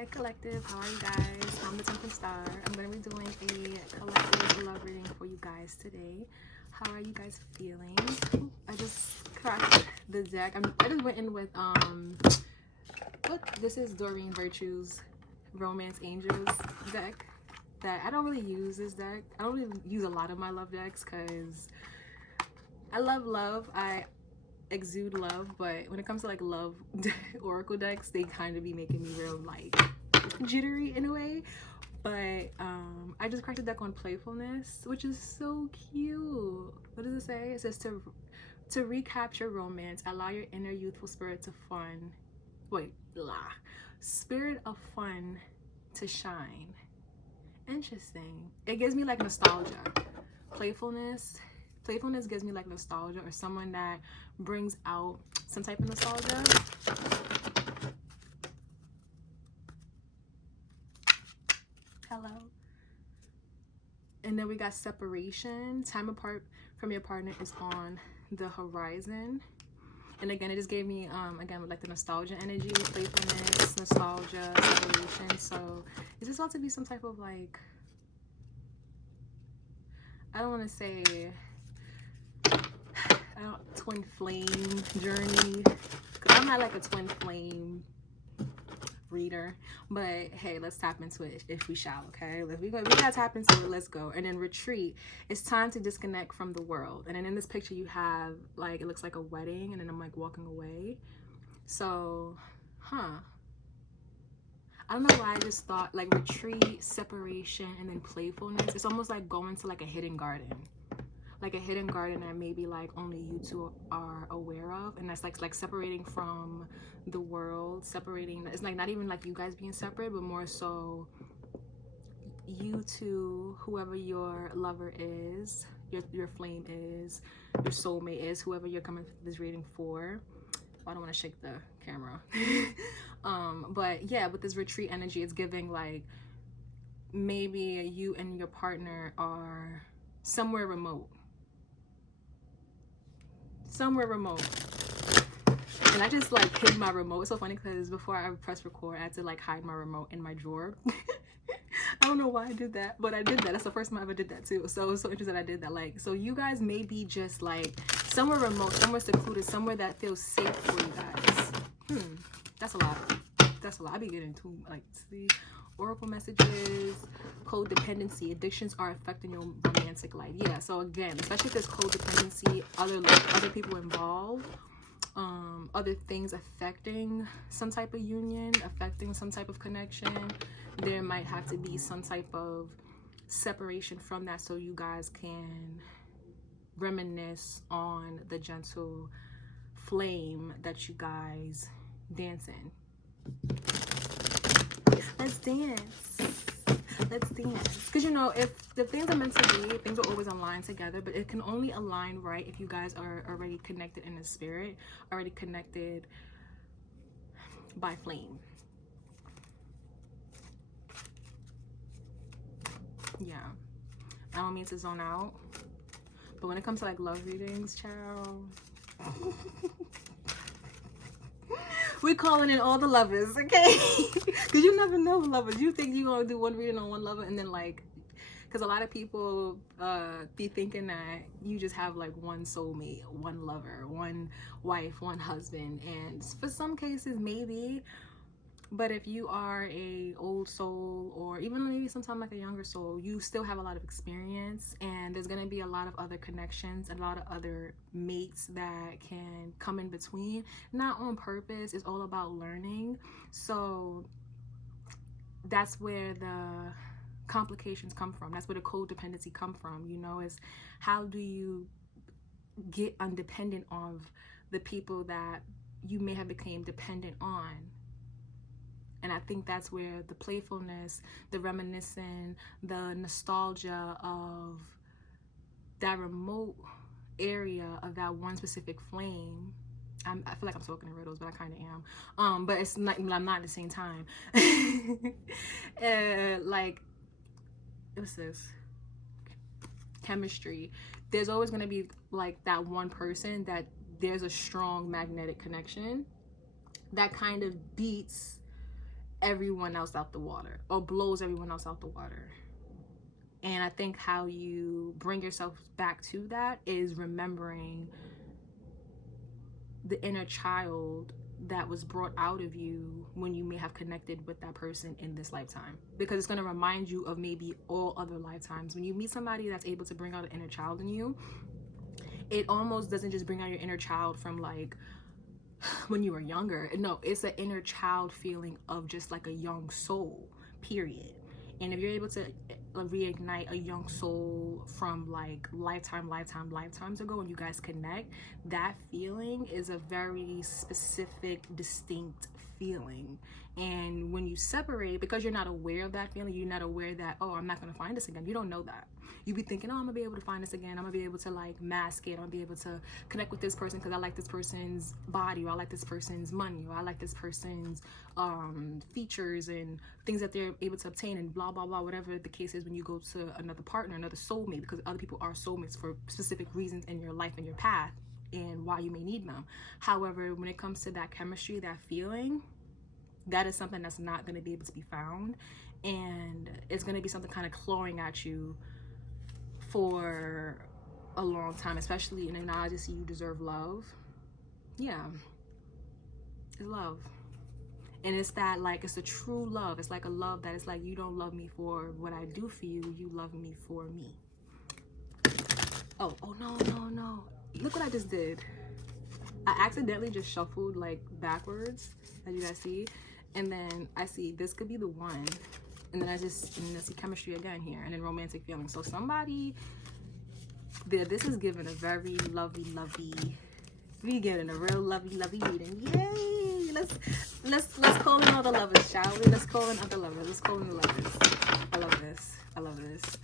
Hi collective, how are you guys? I'm the TheTemperanceStar. I'm going to be doing a collective love reading for you guys today. How are you guys feeling? I just cracked the deck. I just went in with this is Doreen Virtue's Romance Angels deck. That I don't really use this deck. I don't really use a lot of my love decks because I love love. I exude love, but when it comes to like love oracle decks, they kind of be making me real like jittery in a way. But I just cracked a deck on playfulness, which is so cute. What does it say? It says to recapture romance, allow your inner youthful spirit to spirit of fun to shine. Interesting. It gives me like nostalgia. Playfulness gives me like nostalgia, or someone that brings out some type of nostalgia. Hello. And then we got separation. Time apart from your partner is on the horizon. And again, it just gave me again with like the nostalgia energy, playfulness, nostalgia, separation. So is this about to be some type of like, I don't want to say twin flame journey, because I'm not like a twin flame reader, but hey, let's tap into it if we shall. Okay, we gotta tap into it. Let's go. And then retreat. It's time to disconnect from the world. And then in this picture you have like, it looks like a wedding, and then I'm like walking away. So I don't know why I just thought like retreat, separation, and then playfulness. It's almost like going to like a hidden garden. Like a hidden garden that maybe like only you two are aware of, and that's like separating from the world, separating. It's like not even like you guys being separate, but more so you two, whoever your lover is, your flame is, your soulmate is, whoever you're coming to this reading for. I don't want to shake the camera. But yeah, with this retreat energy, it's giving like maybe you and your partner are somewhere remote. And I just like hid my remote. It's so funny because before I press record, I had to like hide my remote in my drawer. I don't know why I did that, but I did that. That's the first time I ever did that too. So it was so interesting I did that. Like, so you guys may be just like somewhere remote, somewhere secluded, somewhere that feels safe for you guys. That's a lot. I be getting too like, see, oracle messages, codependency, addictions are affecting your romantic life. Yeah, so again, especially if there's codependency, other people involved, other things affecting some type of union, affecting some type of connection, there might have to be some type of separation from that, so you guys can reminisce on the gentle flame that you guys dance in. Let's dance. Because you know, if the things are meant to be, things will always align together, but it can only align right if you guys are already connected in the spirit, already connected by flame. Yeah, I don't mean to zone out, but when it comes to like love readings, child, we're calling in all the lovers, okay? Because you never know lovers. You think you're gonna do one reading on one lover, and then like, because a lot of people be thinking that you just have like one soulmate, one lover, one wife, one husband, and for some cases maybe, but if you are a old soul, or even maybe sometimes like a younger soul, you still have a lot of experience, and there's going to be a lot of other connections, a lot of other mates that can come in between, not on purpose. It's all about learning. So that's where the complications come from. That's where the codependency come from, you know, is how do you get undependent of the people that you may have become dependent on. And I think that's where the playfulness, the reminiscing, the nostalgia of that remote area of that one specific flame. I feel like I'm talking in riddles, but I kind of am. But it's not. I'm not at the same time. Like, what's this? Chemistry. There's always gonna be like that one person that there's a strong magnetic connection that kind of beats everyone else out the water, or blows everyone else out the water. And I think how you bring yourself back to that is remembering the inner child that was brought out of you when you may have connected with that person in this lifetime, because it's going to remind you of maybe all other lifetimes. When you meet somebody that's able to bring out an inner child in you, it almost doesn't just bring out your inner child from like when you were younger. No, it's an inner child feeling of just like a young soul, period. And if you're able to reignite a young soul from like lifetimes ago, and you guys connect, that feeling is a very specific, distinct feeling. And when you separate, because you're not aware of that feeling, you're not aware that, oh, I'm not going to find this again. You don't know that. You be thinking, oh, I'm gonna be able to find this again. I'm gonna be able to like mask it. I'm gonna be able to connect with this person because I like this person's body, or I like this person's money, or I like this person's features and things that they're able to obtain, and blah blah blah, whatever the case is. When you go to another partner, another soulmate, because other people are soulmates for specific reasons in your life and your path and why you may need them. However, when it comes to that chemistry, that feeling, that is something that's not going to be able to be found, and it's going to be something kind of clawing at you for a long time, especially in an odyssey. You deserve love. Yeah, it's love. And it's that, like, it's a true love. It's like a love that is like, you don't love me for what I do for you, you love me for me. Oh no, look what I just did. I accidentally just shuffled like backwards, as you guys see, and then I see this could be the one, and then I see chemistry again here, and then romantic feelings. So somebody there, this is giving a very lovey, we getting a real lovey reading. Yay! Let's call in all the lovers, shall we? Let's call in other lovers. Let's call in the lovers. I love this.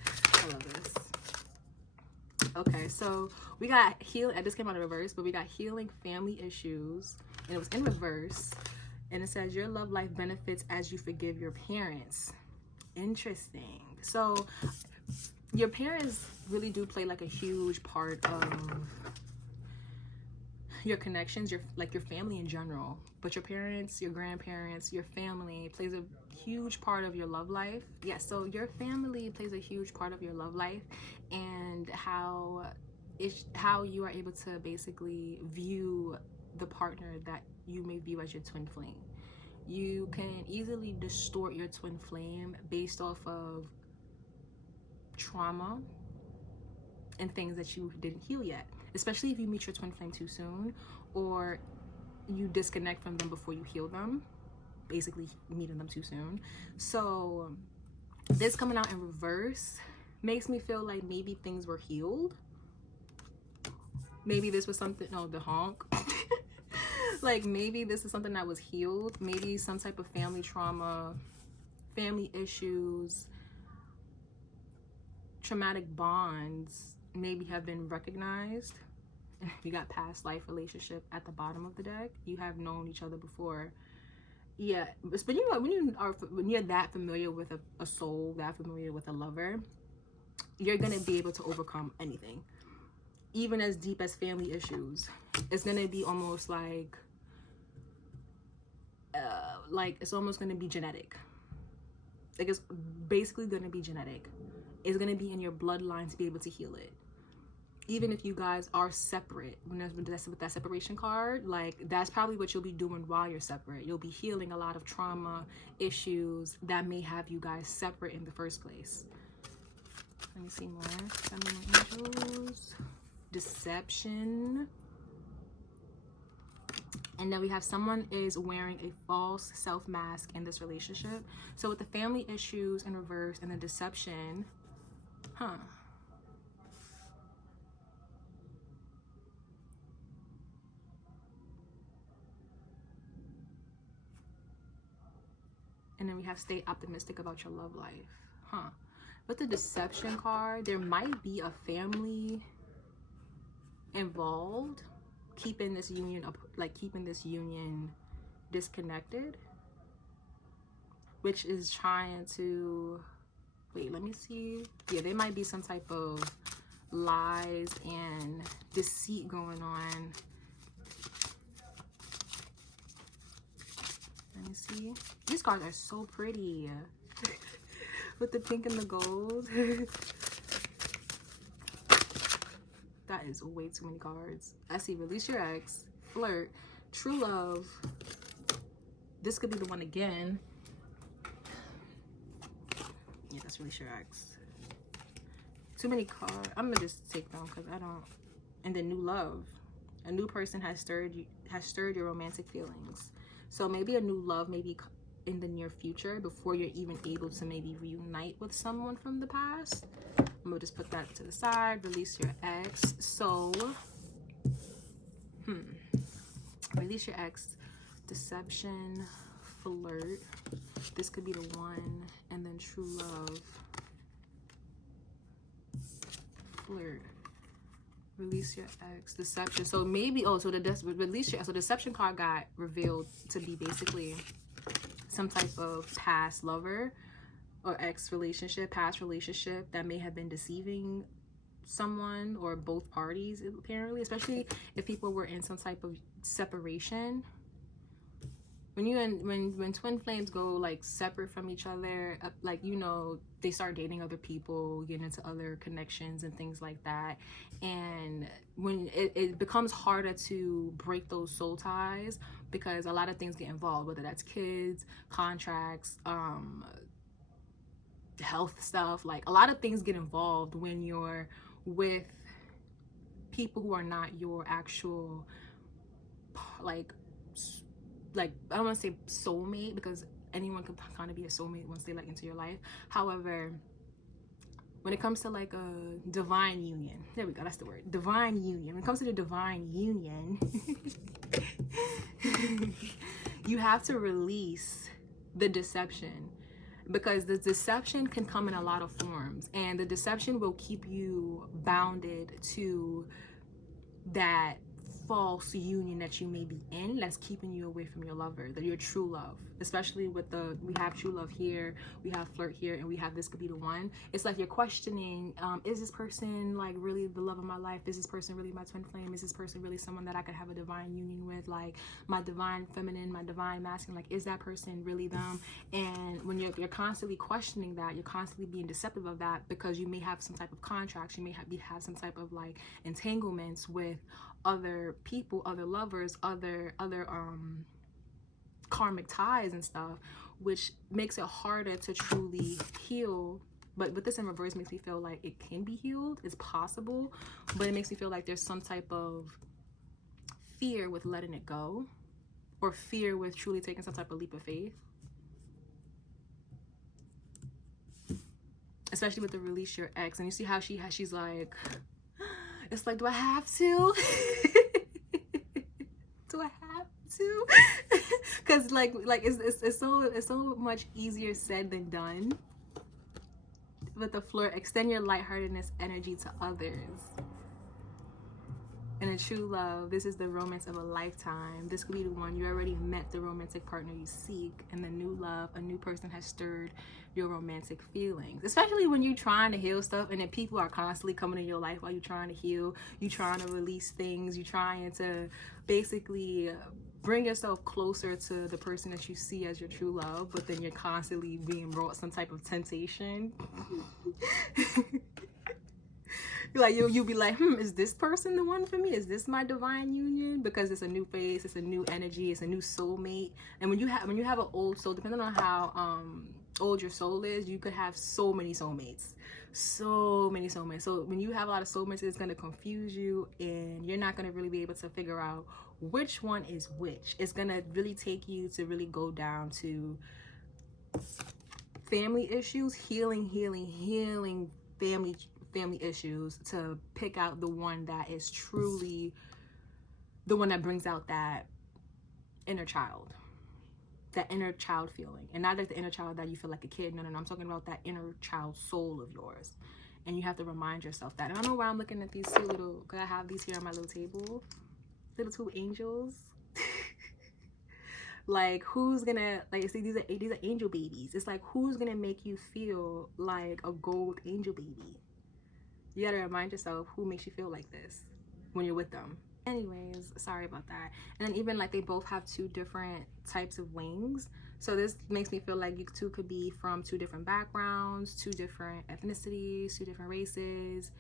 Okay, so we got healing. This came out in reverse, but we got healing family issues, and it was in reverse. And it says your love life benefits as you forgive your parents. Interesting. So your parents really do play like a huge part of your connections, your family in general. But your parents, your grandparents, your family plays a huge part of your love life. Yeah, so your family plays a huge part of your love life, and how you are able to basically view the partner that you may view as your twin flame. You can easily distort your twin flame based off of trauma and things that you didn't heal yet, especially if you meet your twin flame too soon, or you disconnect from them before you heal them, basically meeting them too soon. So this coming out in reverse makes me feel like maybe things were healed. Maybe this was something, no, the honk. Like maybe this is something that was healed. Maybe some type of family trauma, family issues, traumatic bonds maybe have been recognized. You got past life relationship at the bottom of the deck. You have known each other before. Yeah, but you know, when you're that familiar with a soul, that familiar with a lover, you're gonna be able to overcome anything, even as deep as family issues. It's gonna be almost like it's almost gonna be genetic. Like it's basically gonna be genetic. It's gonna be in your bloodline to be able to heal it. Even if you guys are separate, with that separation card, like that's probably what you'll be doing while you're separate. You'll be healing a lot of trauma issues that may have you guys separate in the first place. Let me see more. Feminine angels, deception. And then we have someone is wearing a false self mask in this relationship. So with the family issues in reverse and the deception, and then we have stay optimistic about your love life. With the deception card, there might be a family involved, keeping this union up, like keeping this union disconnected, which is trying to, wait, let me see. Yeah, there might be some type of lies and deceit going on. Let me see. These cards are so pretty. With the pink and the gold. That is way too many cards. I see release your ex, flirt, true love. This could be the one again. Yeah, that's release your ex. Too many cards. I'm gonna just take them because I don't. And then new love. A new person has stirred your romantic feelings. So maybe a new love, maybe in the near future, before you're even able to maybe reunite with someone from the past. I'm gonna just put that to the side. Release your ex. So, release your ex. Deception, flirt. This could be the one, and then true love. Flirt. Release your ex. Deception. So maybe, oh, so release your, so deception card got revealed to be basically some type of past lover or ex relationship, past relationship that may have been deceiving someone or both parties, apparently, especially if people were in some type of separation. When twin flames go like separate from each other, like, you know, they start dating other people, get into other connections and things like that, and when it becomes harder to break those soul ties because a lot of things get involved, whether that's kids, contracts, health stuff. Like, a lot of things get involved when you're with people who are not your actual, like I don't want to say soulmate, because anyone can kind of be a soulmate once they like into your life. However, when it comes to like a divine union, there we go, that's the word, divine union. When it comes to the divine union, you have to release the deception, because the deception can come in a lot of forms, and the deception will keep you bounded to that false union that you may be in, that's keeping you away from your lover, your true love. Especially with we have true love here, we have flirt here, and we have this could be the one. It's like you're questioning, is this person like really the love of my life? Is this person really my twin flame? Is this person really someone that I could have a divine union with, like my divine feminine, my divine masculine? Like, is that person really them? And when you're constantly questioning that, you're constantly being deceptive of that, because you may have some type of contracts, you may have some type of like entanglements with other people, other lovers, other karmic ties and stuff, which makes it harder to truly heal. But with this in reverse makes me feel like it can be healed, it's possible, but it makes me feel like there's some type of fear with letting it go, or fear with truly taking some type of leap of faith, especially with the release your ex. And you see how she's like, it's like, do I have to? Do I have to? Because like it's so much easier said than done. With the flirt, extend your lightheartedness energy to others. And a true love, this is the romance of a lifetime. This could be the one. You already met the romantic partner you seek. And the new love, a new person has stirred your romantic feelings. Especially when you're trying to heal stuff, and then people are constantly coming in your life while you're trying to heal. You're trying to release things. You're trying to basically bring yourself closer to the person that you see as your true love. But then you're constantly being brought some type of temptation. Like you'll be like, is this person the one for me? Is this my divine union? Because it's a new face, it's a new energy, it's a new soulmate. And when you have an old soul, depending on how old your soul is, you could have so many soulmates. So many soulmates. So when you have a lot of soulmates, it's gonna confuse you, and you're not gonna really be able to figure out which one is which. It's gonna really take you to really go down to family issues, healing family issues, to pick out the one that is truly the one that brings out that inner child feeling. And not like the inner child that you feel like a kid. No, I'm talking about that inner child soul of yours. And you have to remind yourself that. And I don't know why I'm looking at these two little, because I have these here on my little table, little two angels. Like, who's gonna, like, see, these are angel babies. It's like, who's gonna make you feel like a gold angel baby? You gotta remind yourself who makes you feel like this when you're with them. Anyways, sorry about that. And then even like they both have 2 different types of wings. So this makes me feel like you two could be from 2 different backgrounds, 2 different ethnicities, 2 different races.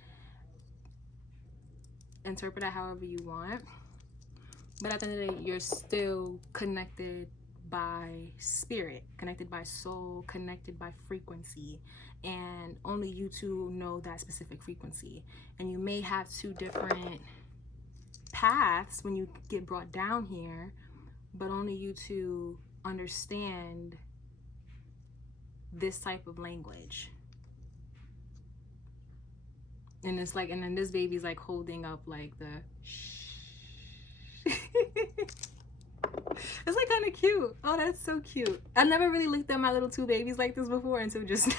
Interpret it however you want. But at the end of the day, you're still connected by spirit, connected by soul, connected by frequency. And only you two know that specific frequency. And you may have 2 different paths when you get brought down here, but only you two understand this type of language. And it's like, and then this baby's like holding up like the it's like kind of cute. Oh, that's so cute. I never really looked at my little 2 babies like this before until just now.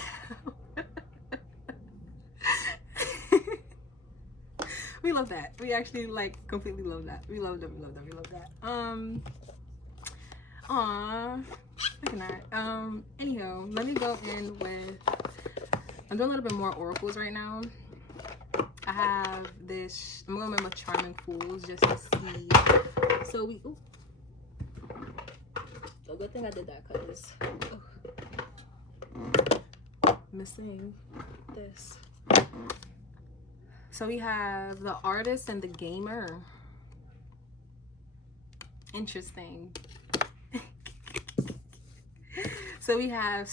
We love that. We actually like completely love that. We love that. We love that. We love that. Aw. Look at that. Anyhow, let me go in with, I'm doing a little bit more oracles right now. I have this, I'm going with Charming Fools just to see. So we, ooh. So good thing I did that because missing this. So we have the artist and the gamer. Interesting. So we have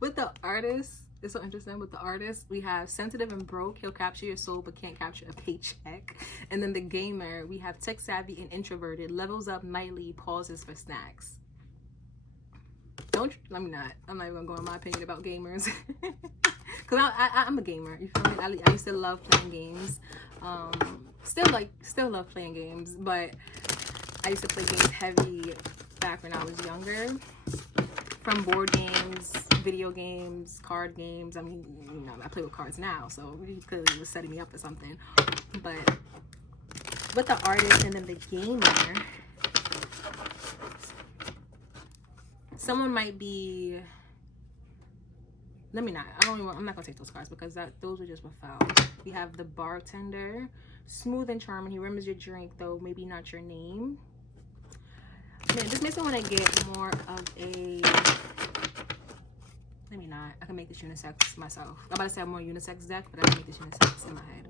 with the artist, it's so interesting. With the artist, we have sensitive and broke. He'll capture your soul but can't capture a paycheck. And then the gamer, we have tech savvy and introverted. Levels up nightly, pauses for snacks. Let me not. I'm not even gonna go in my opinion about gamers. Cause I'm a gamer. You feel me? I used to love playing games. Still love playing games, but I used to play games heavy back when I was younger. From board games, video games, card games. I mean, you know, I play with cards now, so he clearly was setting me up for something. But with the artist and then the gamer, someone might be. I'm not gonna take those cards because those were just what fell. We have the bartender, smooth and charming. He remembers your drink, though maybe not your name. Man, this makes me want to get more of a. Let me not. I can make this unisex myself. I'm about to say I'm more unisex deck, but I can make this unisex in my head.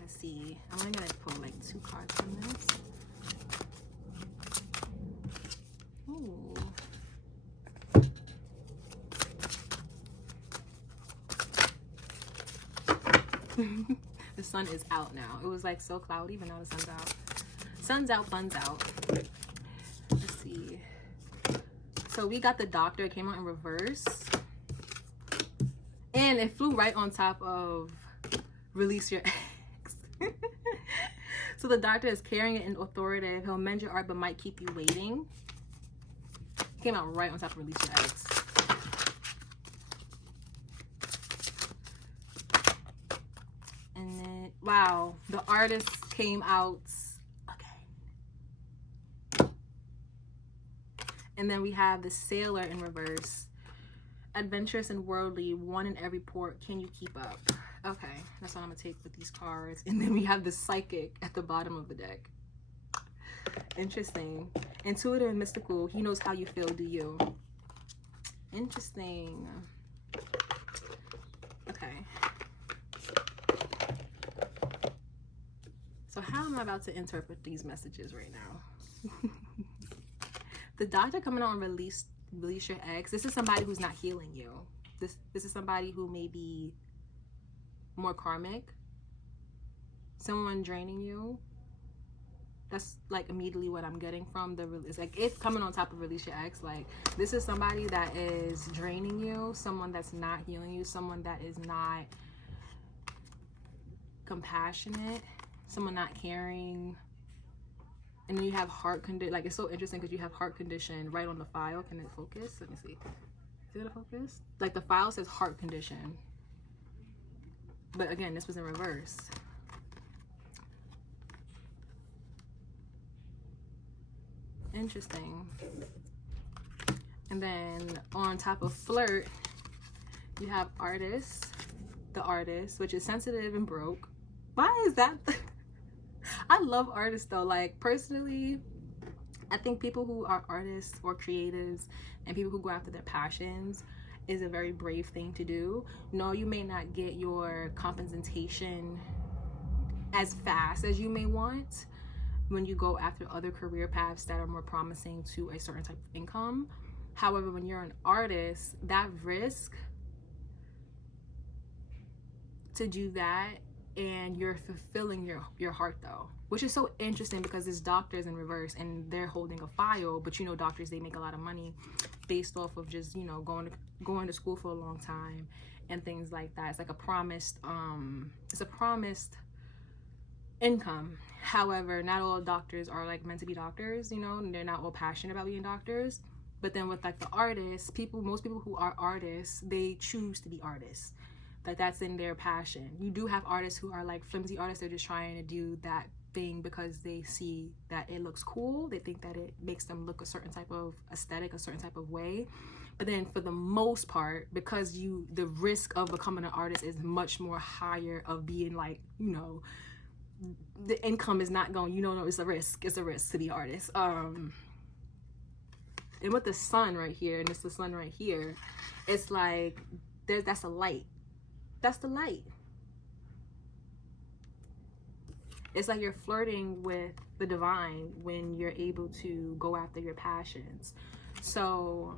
Let's see. I'm only gonna pull like 2 cards from this. Ooh. The sun is out now. It was like so cloudy, but now the sun's out. Sun's out, fun's out. Let's see. So we got the doctor. It came out in reverse. And it flew right on top of release your ex. So the doctor is carrying it and authoritative. He'll mend your art but might keep you waiting. It came out right on top of release your ex. Wow, the artist came out again. And then we have the sailor in reverse. Adventurous and worldly, one in every port. Can you keep up? Okay, that's what I'm gonna take with these cards. And then we have the psychic at the bottom of the deck. Interesting. Intuitive and mystical. He knows how you feel, do you? Interesting. Okay. So how am I about to interpret these messages right now? The doctor coming on release your ex. This is somebody who's not healing you. This is somebody who may be more karmic. Someone draining you. That's like immediately what I'm getting from the release. Like if coming on top of release your ex, like this is somebody that is draining you, someone that's not healing you, someone that is not compassionate, someone not caring. And then you have heart condition. Like it's so interesting because you have heart condition right on the file. Can it focus? Let me see. Is it gonna focus? Like the file says heart condition. But again, this was in reverse. Interesting. And then on top of flirt, you have artist, the artist, which is sensitive and broke. Why is that? I love artists though. Like personally, I think people who are artists or creatives and people who go after their passions is a very brave thing to do. No, you may not get your compensation as fast as you may want when you go after other career paths that are more promising to a certain type of income. However, when you're an artist, that risk to do that, and you're fulfilling your heart though, which is so interesting because it's doctors in reverse and they're holding a file, but you know, doctors, they make a lot of money based off of just, you know, going to school for a long time and things like that. It's like a promised it's a promised income. However, not all doctors are like meant to be doctors, you know, and they're not all passionate about being doctors. But then with like the artists, most people who are artists, they choose to be artists. Like that's in their passion. You do have artists who are like flimsy artists. They're just trying to do that thing because they see that it looks cool. They think that it makes them look a certain type of aesthetic, a certain type of way. But then for the most part, because the risk of becoming an artist is much more higher of being like, you know, the income is not going, you know, no, it's a risk to be an artist. And with the sun right here, and it's the sun right here, it's like that's a light. That's the light. It's like you're flirting with the divine when you're able to go after your passions. So,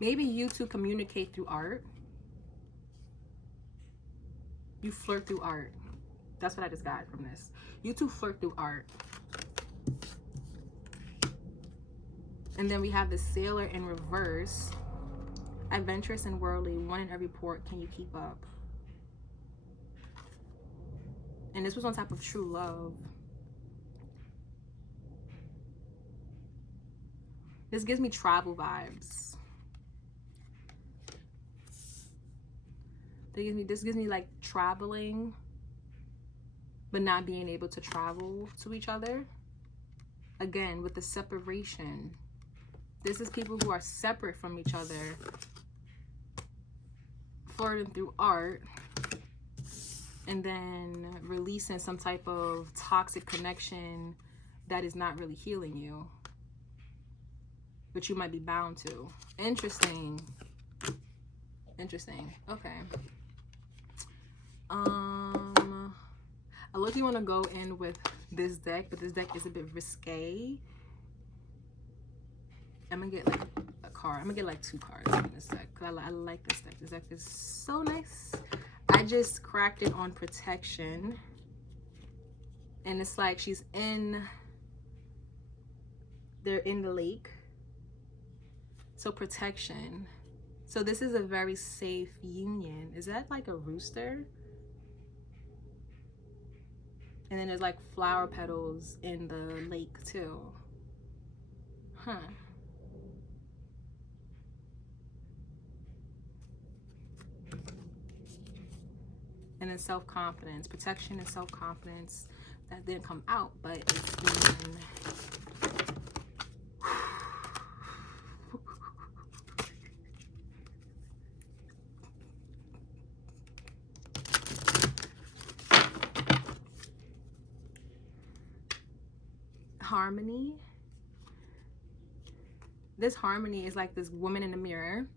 maybe you two communicate through art. You flirt through art. That's what I just got from this. You two flirt through art. And then we have the sailor in reverse. Adventurous and worldly, one in every port, can you keep up? And this was on top of true love. This gives me travel vibes. This gives me like traveling, but not being able to travel to each other. Again, with the separation. This is people who are separate from each other, flirting through art, and then releasing some type of toxic connection that is not really healing you, but you might be bound to. Interesting. Interesting. Okay. I look, you want to go in with this deck, but this deck is a bit risque. I'm gonna get like a card. I'm gonna get like 2 cards in this deck because I like this deck. This deck is so nice. I just cracked it on protection, and it's like they're in the lake. So protection. So this is a very safe union. Is that like a rooster? And then there's like flower petals in the lake too. And then self-confidence, protection and self-confidence. That didn't come out, but it's been harmony. This harmony is like this woman in the mirror.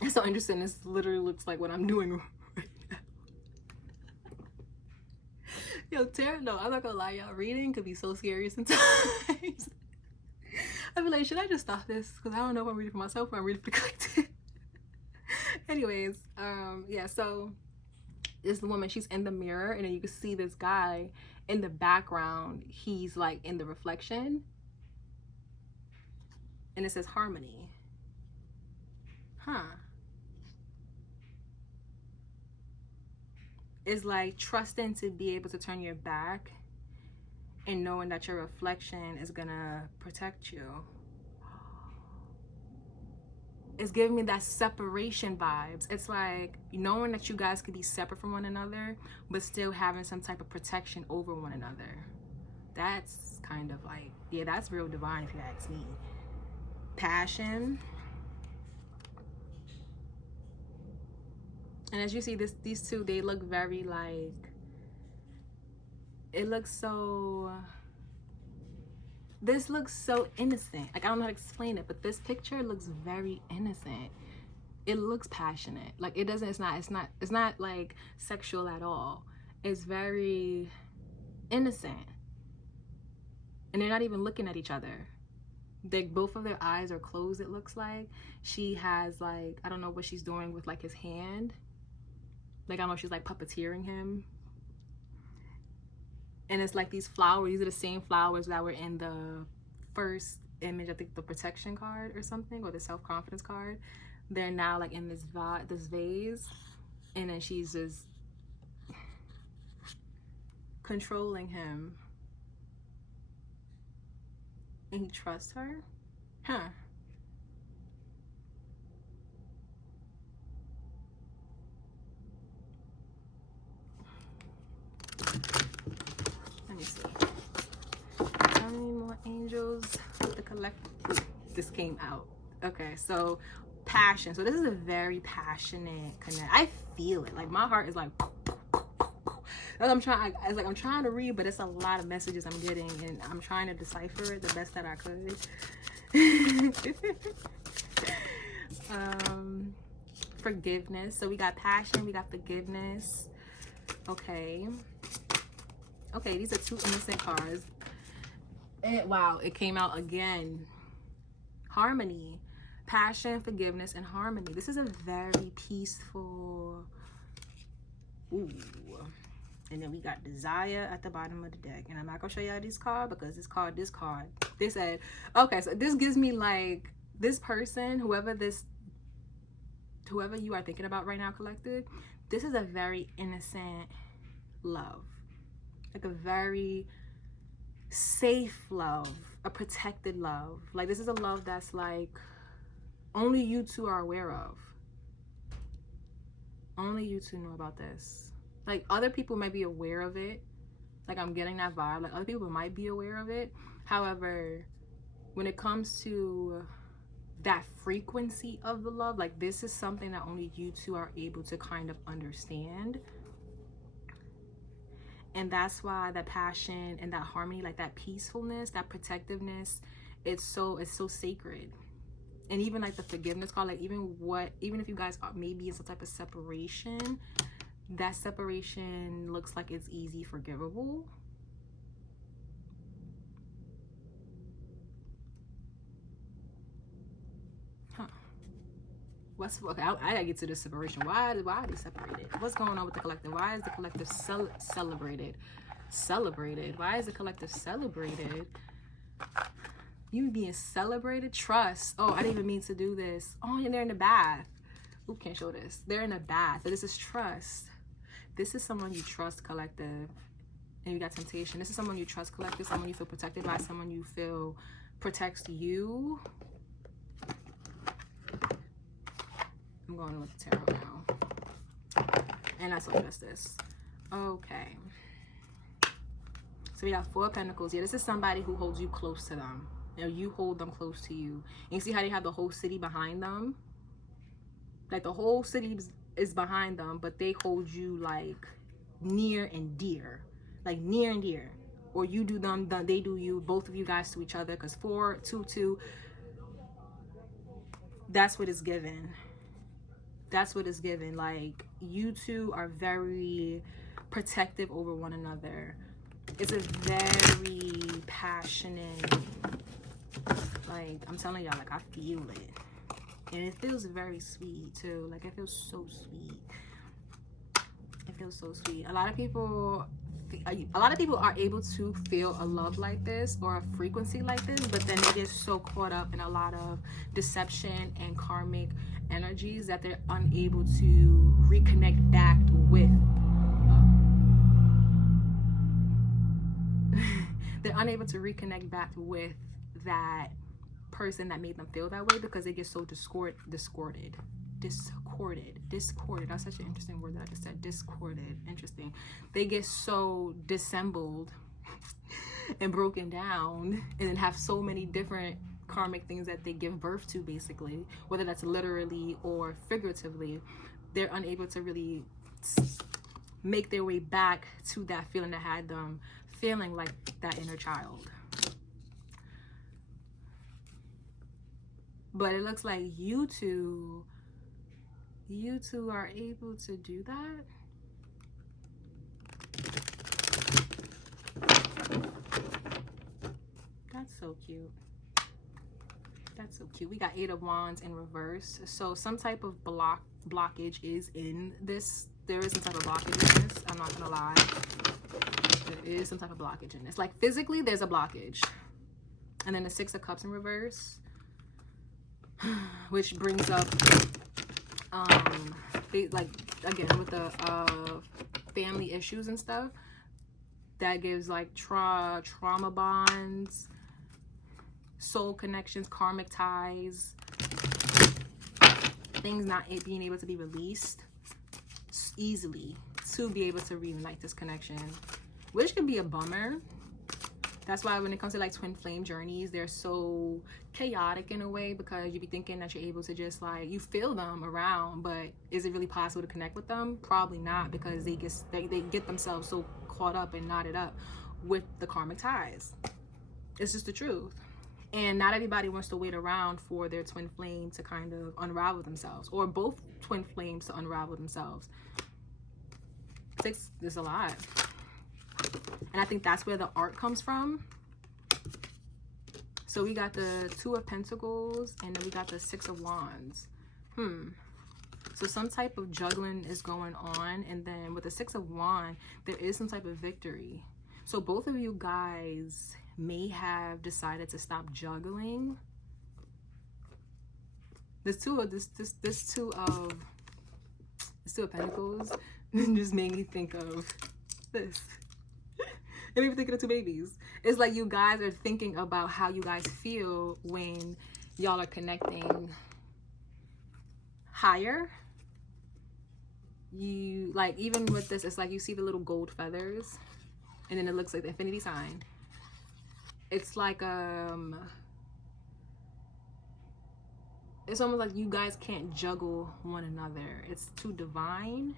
It's so interesting. This literally looks like what I'm doing. Yo, tarot, no, I'm not gonna lie, y'all. Reading could be so scary sometimes. I'd be like, should I just stop this? Because I don't know if I'm reading for myself or I'm reading for the collective. Anyways, yeah, so this woman, she's in the mirror, and then you can see this guy in the background. He's like in the reflection. And it says harmony. Is like trusting to be able to turn your back and knowing that your reflection is gonna protect you. It's giving me that separation vibes. It's like knowing that you guys could be separate from one another, but still having some type of protection over one another. That's kind of like, yeah, that's real divine if you ask me. Passion. And as you see, these two, they look very like, it looks so, this looks so innocent. Like, I don't know how to explain it, but this picture looks very innocent. It looks passionate. Like, it doesn't, it's not like sexual at all. It's very innocent. And they're not even looking at each other. Both of their eyes are closed, it looks like. She has like, I don't know what she's doing with like his hand. Like, I don't know if she's like puppeteering him. And it's like these flowers, these are the same flowers that were in the first image, I think the protection card or something, or the self-confidence card. They're now like in this vase. And then she's just controlling him. And he trusts her? Huh. Let me see. How many more angels? The collective. This came out. Okay, so passion. So this is a very passionate connect. I feel it. Like, my heart is like, I'm trying to read, but it's a lot of messages I'm getting, and I'm trying to decipher it the best that I could. Forgiveness. So we got passion, we got forgiveness. Okay, these are two innocent cards. And wow, it came out again. Harmony, passion, forgiveness, and harmony. This is a very peaceful. Ooh. And then we got desire at the bottom of the deck. And I'm not gonna show y'all this card because this card, they said, okay, so this gives me like, this person, whoever you are thinking about right now, collective, this is a very innocent love. Like a very safe love, a protected love. Like, this is a love that's like, only you two are aware of. Only you two know about this. Like, other people might be aware of it. Like, I'm getting that vibe. Like, other people might be aware of it. However, when it comes to that frequency of the love, like, this is something that only you two are able to kind of understand. And that's why that passion and that harmony, like that peacefulness, that protectiveness, it's so sacred. And even like the forgiveness card, like even if you guys are maybe in some type of separation, that separation looks like it's easy forgivable. Huh. Okay, I gotta get to this separation. Why are they separated? What's going on with the collective? Why is the collective celebrated? Why is the collective celebrated? You being celebrated? Trust. Oh, I didn't even mean to do this. Oh, and they're in the bath. Ooh, can't show this. They're in the bath. But this is trust. This is someone you trust, collective. And you got temptation. This is someone you trust, collective. Someone you feel protected by. Someone you feel protects you. I'm going with the tarot now. And I saw justice. Okay. So we got 4 of Pentacles. Yeah, this is somebody who holds you close to them. You know, you hold them close to you. And you see how they have the whole city behind them? Like, the whole city is behind them, but they hold you like near and dear. Like near and dear. Or you do them, they do you. Both of you guys to each other. Because 4, 2, 2. That's what it's given. That's what it's given. Like, you two are very protective over one another. It's a very passionate, like, I'm telling y'all, like, I feel it. And it feels very sweet too. Like, it feels so sweet. It feels so sweet. A lot of people are able to feel a love like this or a frequency like this, but then they get so caught up in a lot of deception and karmic energies that they're unable to reconnect back with. They're unable to reconnect back with that person that made them feel that way because they get so discorded. That's such an interesting word that I just said. Discorded. Interesting. They get so dissembled and broken down, and then have so many different karmic things that they give birth to, basically, whether that's literally or figuratively. they're unable to really make their way back to that feeling that had them feeling like that inner child. But it looks like you two are able to do that. That's so cute. That's so cute. We got 8 of Wands in reverse. So some type of blockage is in this. There is some type of blockage in this. I'm not gonna lie. There is some type of blockage in this. Like physically, there's a blockage. And then the 6 of Cups in reverse, which brings up, like again with the family issues and stuff. That gives like trauma bonds, soul connections, karmic ties, things not being able to be released easily to be able to reunite this connection, which can be a bummer. That's why when it comes to like twin flame journeys, they're so chaotic in a way, because you be thinking that you're able to just like, you feel them around, but is it really possible to connect with them? Probably not, because they get themselves so caught up and knotted up with the karmic ties. It's just the truth. And not everybody wants to wait around for their twin flame to kind of unravel themselves, or both twin flames to unravel themselves. There's a lot. And I think that's where the art comes from. So we got the 2 of Pentacles, and then we got the 6 of Wands. So some type of juggling is going on. And then with the 6 of Wands, there is some type of victory. So both of you guys may have decided to stop juggling. This two of Pentacles just made me think of this. It made me think of the 2 babies. It's like you guys are thinking about how you guys feel when y'all are connecting higher. You like, even with this, it's like you see the little gold feathers, and then it looks like the infinity sign. It's like it's almost like you guys can't juggle one another. It's too divine.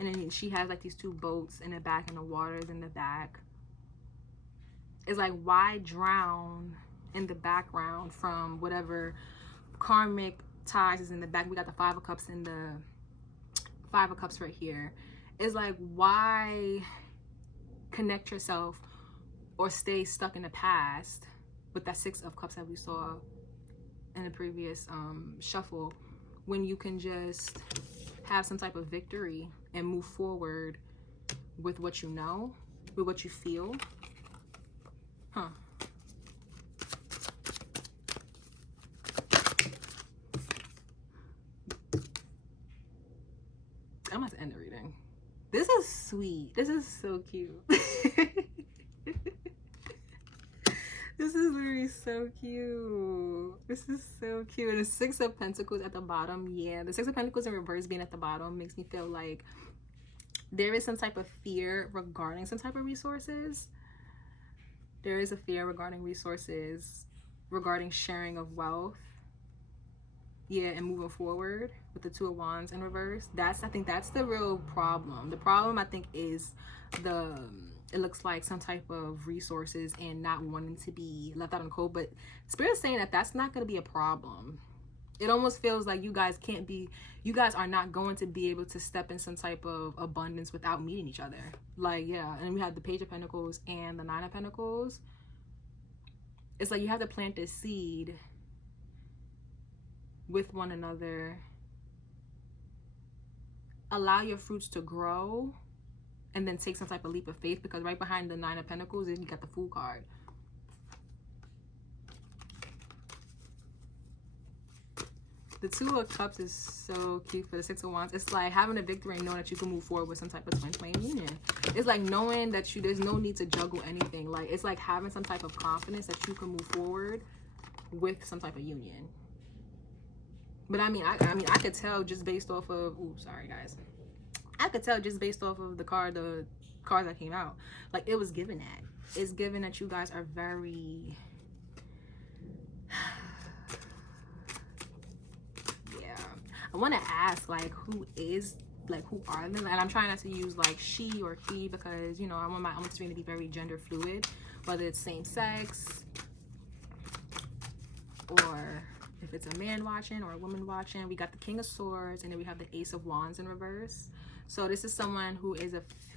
And then she has like these 2 boats in the back, and the water's in the back. It's like, why drown in the background from whatever karmic ties is in the back? We got the 5 of Cups and the 5 of Cups right here. It's like, why connect yourself or stay stuck in the past with that 6 of Cups that we saw in the previous shuffle, when you can just have some type of victory and move forward with what you know, with what you feel. I'm about to end the reading. This is sweet. This is so cute. This is literally so cute. This is so cute. And the 6 of Pentacles at the bottom. Yeah, the 6 of Pentacles in reverse being at the bottom makes me feel like there is some type of fear regarding some type of resources. There is a fear regarding resources, regarding sharing of wealth. Yeah, and moving forward with the 2 of Wands in reverse. I think that's the real problem. The problem, I think, is it looks like some type of resources and not wanting to be left out in the cold. But Spirit's saying that that's not going to be a problem. It almost feels like you guys are not going to be able to step in some type of abundance without meeting each other. Like, yeah. And we have the Page of Pentacles and the 9 of Pentacles. It's like you have to plant this seed with one another. Allow your fruits to grow. And then take some type of leap of faith, because right behind the 9 of Pentacles is you got the Fool card. The 2 of Cups is so cute for the 6 of Wands. It's like having a victory and knowing that you can move forward with some type of twin flame union. It's like knowing that there's no need to juggle anything. Like, it's like having some type of confidence that you can move forward with some type of union. But I mean, I could tell just based off of, ooh, sorry guys. I could tell just based off of the cards that came out. Like, it was given that. It's given that you guys are very... yeah. I want to ask, like, who are them? And I'm trying not to use like she or he, because, you know, I want this reading to be very gender fluid, whether it's same sex, or if it's a man watching or a woman watching. We got the King of Swords, and then we have the Ace of Wands in reverse. So this is someone who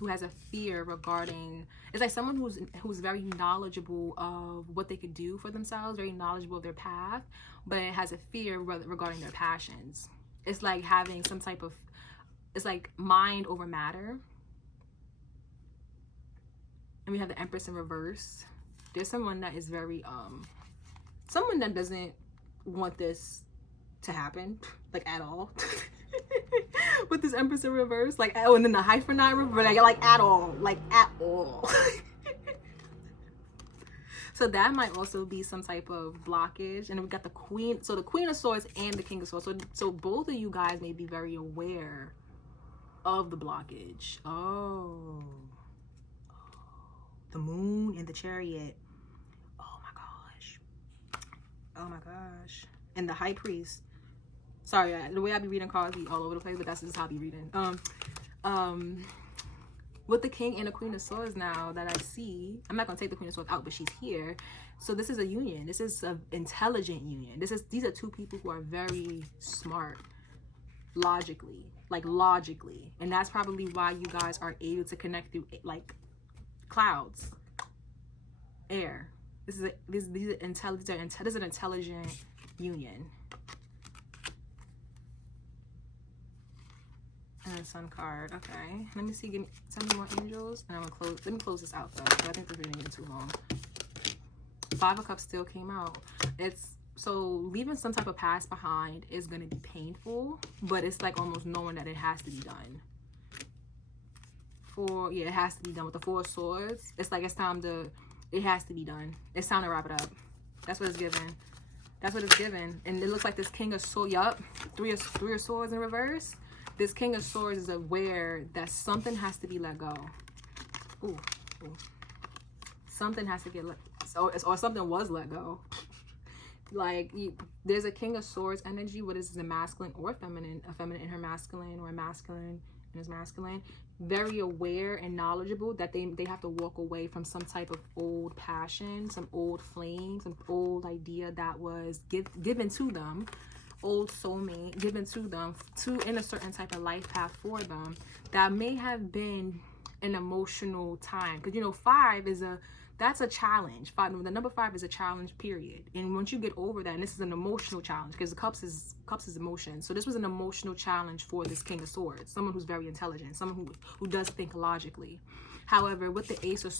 has a fear regarding, it's like someone who's very knowledgeable of what they could do for themselves, very knowledgeable of their path, but it has a fear regarding their passions. It's like having some type of, it's like mind over matter. And we have the Empress in reverse. There's someone that is very someone that doesn't want this to happen, like, at all. With this Empress in reverse, like, oh, and then the hyphenate reverse, like at all. So that might also be some type of blockage. And then we got the Queen, so the Queen of Swords and the King of Swords. So both of you guys may be very aware of the blockage. Oh, the Moon and the Chariot. Oh my gosh. And the High Priest. Sorry, the way I be reading cards be all over the place, but that's just how I be reading. With the King and the Queen of Swords now that I see, I'm not gonna take the Queen of Swords out, but she's here. So this is a union. This is an intelligent union. These are two people who are very smart, logically, and that's probably why you guys are able to connect through like clouds, air. This is an intelligent union. And a Sun card. Okay, let me see. Send me more angels, and I'm gonna close. Let me close this out though, because I think this video is too long. 5 of Cups still came out. It's so leaving some type of past behind is gonna be painful, but it's like almost knowing that it has to be done. It has to be done with the 4 of Swords. It's like it has to be done. It's time to wrap it up. That's what it's given. That's what it's given. And it looks like this King of Swords. Yup, 3 of Swords in reverse. This King of Swords is aware that something has to be let go. Ooh. Something has to get let go. Or something was let go. Like, there's a King of Swords energy. What is this, a masculine or feminine? A feminine in her masculine, or a masculine in his masculine. Very aware and knowledgeable that they have to walk away from some type of old passion, some old flame, some old idea that was given to them. Old soulmate given to them in a certain type of life path for them that may have been an emotional time, because, you know, 5 is that's a challenge. The number 5 is a challenge, period. And once you get over that, and this is an emotional challenge, because the cups is emotion, so this was an emotional challenge for this King of Swords, someone who's very intelligent, someone who does think logically. However, with the Ace of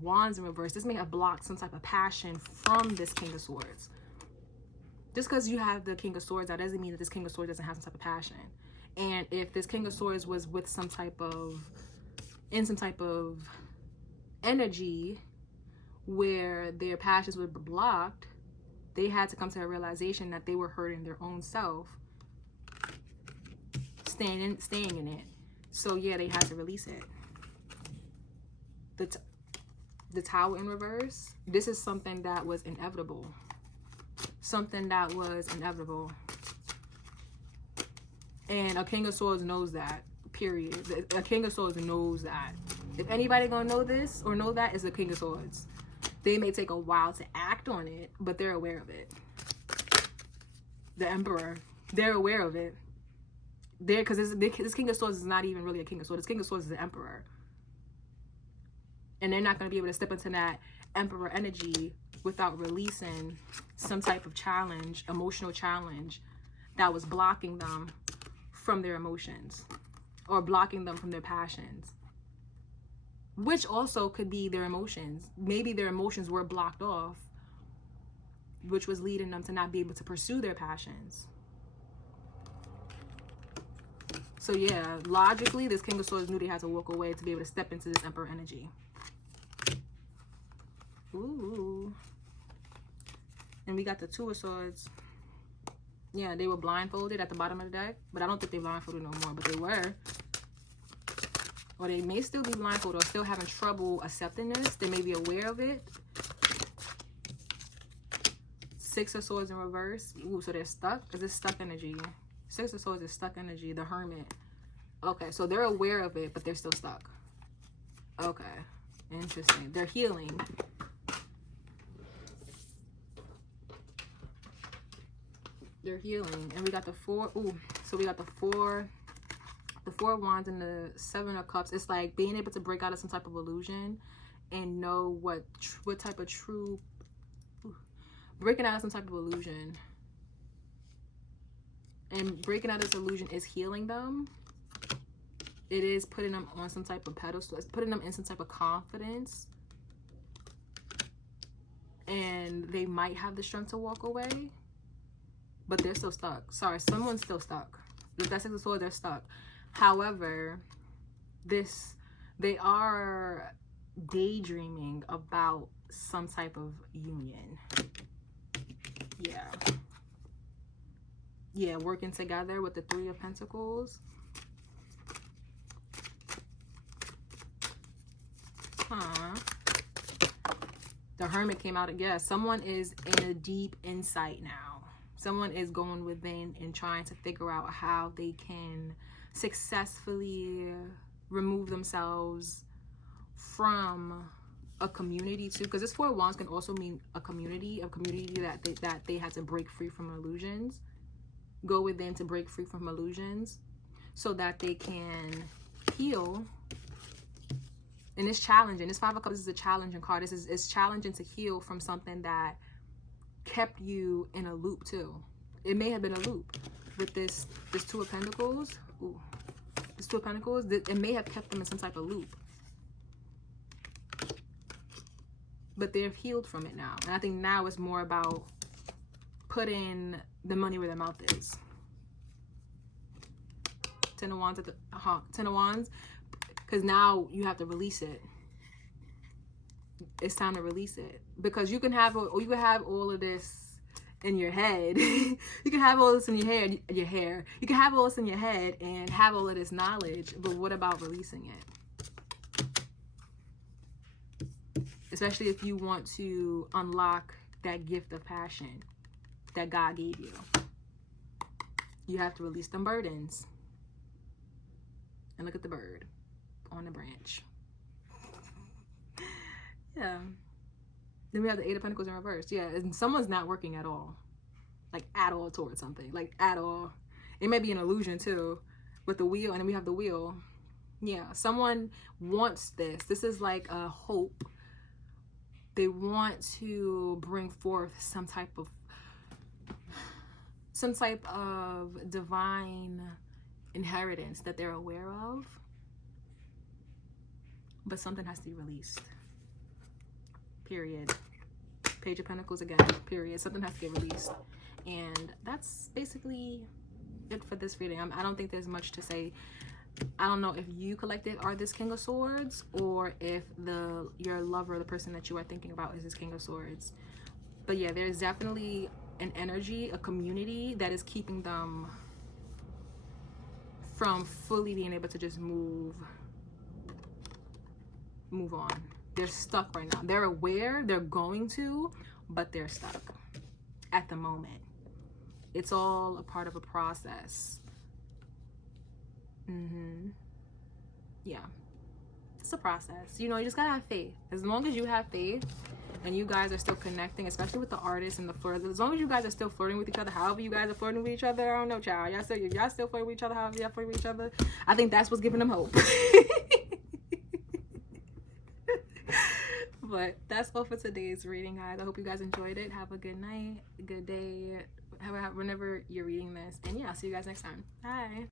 Wands in reverse, this may have blocked some type of passion from this King of Swords. Just because you have the King of Swords, that doesn't mean that this King of Swords doesn't have some type of passion. And if this King of Swords was with some type of energy where their passions were blocked, they had to come to a realization that they were hurting their own self, staying in it. So yeah, they had to release it. The Tower in reverse, this is something that was inevitable. Something that was inevitable. And a King of Swords knows that, period. A King of Swords knows that. If anybody gonna know this or know that, is the King of Swords. They may take a while to act on it, but they're aware of it. The Emperor, they're aware of it. Because this King of Swords is not even really a King of Swords. This King of Swords is an Emperor. And they're not gonna be able to step into that Emperor energy without releasing some type of challenge, emotional challenge, that was blocking them from their emotions or blocking them from their passions, which also could be their emotions. Maybe their emotions were blocked off, which was leading them to not be able to pursue their passions. So yeah, logically, this King of Swords knew they had to walk away to be able to step into this Emperor energy. Ooh. And we got the 2 of Swords. Yeah, they were blindfolded at the bottom of the deck, but I don't think they're blindfolded no more, but they were. Or they may still be blindfolded or still having trouble accepting this. They may be aware of it. Six of Swords in reverse. Ooh, so they're stuck. Is this stuck energy? Six of Swords is stuck energy. The Hermit. Okay, so they're aware of it, but they're still stuck. Okay, interesting. They're healing. They're healing. And we got the four. Ooh, so we got the four of Wands and the Seven of Cups. It's like being able to break out of some type of illusion and know what type of true, breaking out of some type of illusion. And breaking out of this illusion is healing them. It is putting them on some type of pedestal. It's putting them in some type of confidence. And they might have the strength to walk away. But they're still stuck. Sorry, someone's still stuck. If that's Six of Swords, they're stuck. However, they are daydreaming about some type of union. Yeah. Yeah, working together with the Three of Pentacles. The Hermit came out again. Someone is in a deep insight now. Someone is going within and trying to figure out how they can successfully remove themselves from a community too, because this Four of Wands can also mean a community that they had to break free from illusions, go within to break free from illusions so that they can heal. And it's challenging. This Five of Cups is a challenging card. It's challenging to heal from something that kept you in a loop too. It may have been a loop with this Two of Pentacles. Ooh, this Two of Pentacles, it may have kept them in some type of loop. But they're healed from it now. And I think now it's more about putting the money where their mouth is. Ten of Wands at the Ten of Wands, because now you have to release it. It's time to release it, because you can have all of this in your head. You can have all this in your hair. You can have all this in your head and have all of this knowledge, but what about releasing it? Especially if you want to unlock that gift of passion that God gave you. You have to release them burdens. And look at the bird on the branch. Yeah. Then we have the Eight of Pentacles in reverse. Yeah, and someone's not working at all. Like at all towards something. Like at all. It may be an illusion too. With the Wheel, and then we have the Wheel. Yeah, someone wants this. This is like a hope. They want to bring forth some type of divine inheritance that they're aware of. But something has to be released. Period. Page of Pentacles again. Period. Something has to get released. And that's basically it for this reading. I don't think there's much to say. I don't know if you collected are this King of Swords, or if your lover, the person that you are thinking about, is this King of Swords. But yeah, there's definitely an energy, a community that is keeping them from fully being able to just move on. They're stuck right now. They're aware they're going to, but they're stuck at the moment. It's all a part of a process. Yeah, it's a process. You know, you just gotta have faith. As long as you have faith and you guys are still connecting, especially with the artists and the flirters, as long as you guys are still flirting with each other, however you guys are flirting with each other, I don't know, child. Y'all still flirting with each other, however y'all flirting with each other. I think that's what's giving them hope. But that's all for today's reading, guys. I hope you guys enjoyed it. Have a good night, a good day, whenever you're reading this. And yeah, I'll see you guys next time. Bye.